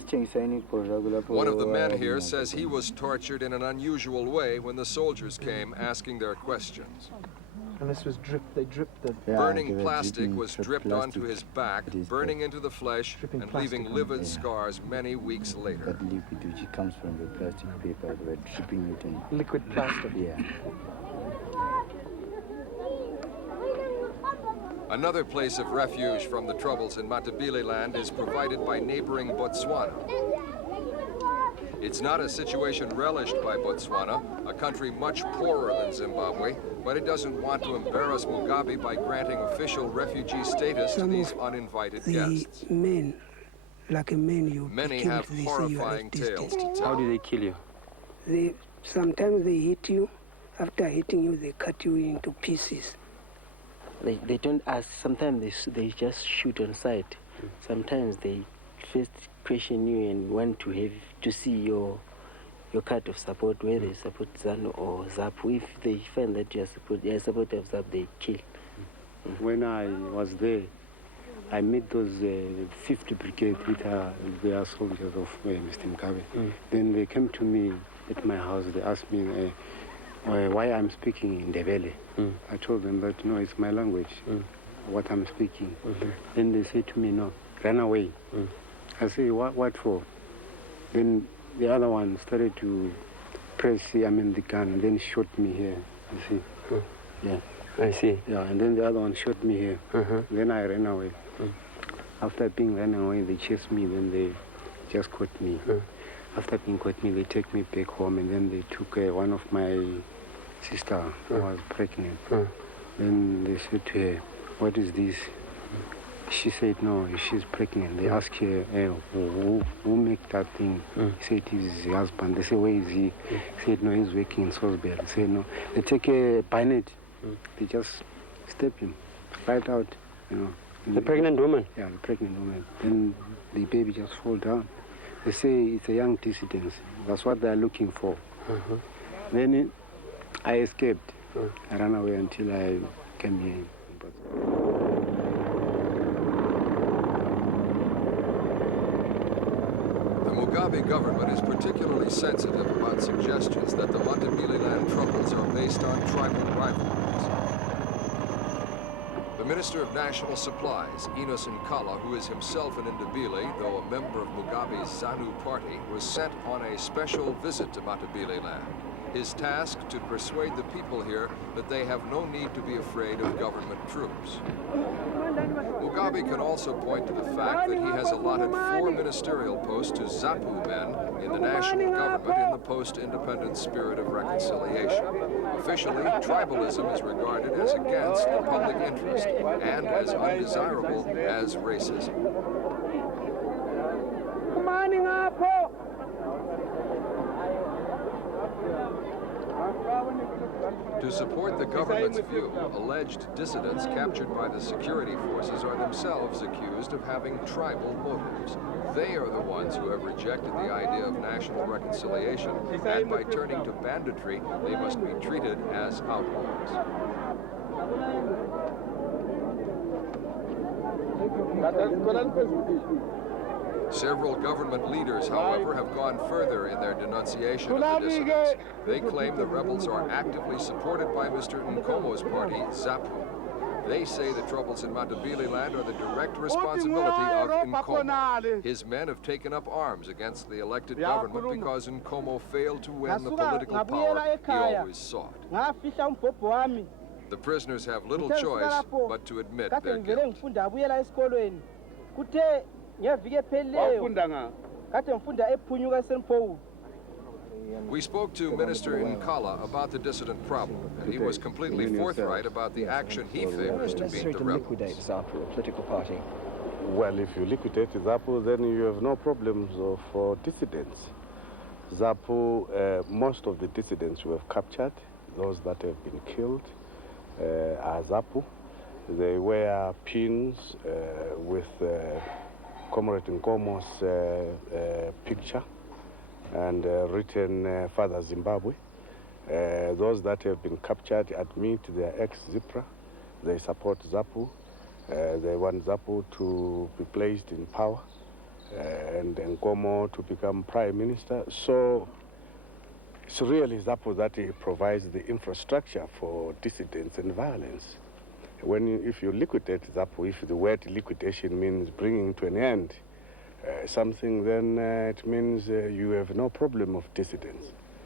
One of the men here says he was tortured in an unusual way when the soldiers came asking their questions. And this was they dripped the... Burning plastic was dripped onto his back, burning into the flesh and leaving livid scars many weeks later. That liquid which comes from the plastic paper, they were dripping it in. Liquid plastic? Yeah. Another place of refuge from the troubles in Matabeleland is provided by neighboring Botswana. It's not a situation relished by Botswana, a country much poorer than Zimbabwe, but it doesn't want to embarrass Mugabe by granting official refugee status to these uninvited guests. Men, like a man, you Many have horrifying tales to tell. How do they kill you? Sometimes they hit you. After hitting you, they cut you into pieces. They don't ask. Sometimes they just shoot on sight. Sometimes they first question you and want to see your card of support, where they support ZANU or ZAPU. If they find that you are a supporter of ZAPU, they kill. When I was there, I met those 50th Brigade with their soldiers of Mr. Mugabe. Then they came to me at my house. They asked me why I'm speaking in Ndebele. I told them that, no, it's my language, what I'm speaking. Then they said to me, no, run away. I say, what for? Then the other one started to press the gun, and then shot me here, you see. Yeah. I see. Yeah, and then the other one shot me here. Then I ran away. After being run away, they chased me, then they just caught me. After being caught me, they take me back home, and then they took one of my sister who was pregnant. Then they said to her, what is this? She said, no, she's pregnant. They asked her, who make that thing? He said, it's his husband. They said, where is he? He said, no, he's working in Salisbury. They said, no. They take a bayonet. They just step him right out, you know. The pregnant woman? Yeah, the pregnant woman. Then the baby just fall down. They say it's a young dissident. That's what they're looking for. Then I escaped. I ran away until I came here. The Mugabe government is particularly sensitive about suggestions that the Matabeleland troubles are based on tribal rivalries. The Minister of National Supplies, Nkala, who is himself an Ndebele, though a member of Mugabe's ZANU party, was sent on a special visit to Matabeleland. His task to persuade the people here that they have no need to be afraid of government troops. Mugabe can also point to the fact that he has allotted 4 ministerial posts to ZAPU men in the national government in the post-independence spirit of reconciliation. Officially, tribalism is regarded as against the public interest and as undesirable as racism. To support the government's view, alleged dissidents captured by the security forces are themselves accused of having tribal motives. They are the ones who have rejected the idea of national reconciliation, and by turning to banditry, they must be treated as outlaws. Several government leaders, however, have gone further in their denunciation of the dissidents. They claim the rebels are actively supported by Mr. Nkomo's party, ZAPU. They say the troubles in Matabeleland are the direct responsibility of Nkomo. His men have taken up arms against the elected government because Nkomo failed to win the political power he always sought. The prisoners have little choice but to admit their guilt. We spoke to Minister Nkala about the dissident problem, and he was completely forthright about the action he favors to beat the rebels. Liquidate ZAPU, a political party. Well, if you liquidate ZAPU, then you have no problems for dissidents. ZAPU, most of the dissidents who have captured, those that have been killed, are ZAPU. They wear pins with Comrade Nkomo's picture and written Father Zimbabwe. Those that have been captured admit they are ex-ZIPRA. They support ZAPU. They want ZAPU to be placed in power. and Nkomo to become prime minister. So it's really ZAPU that provides the infrastructure for dissidents and violence. If you liquidate ZAPU, if the word liquidation means bringing to an end something, then it means you have no problem of dissidents.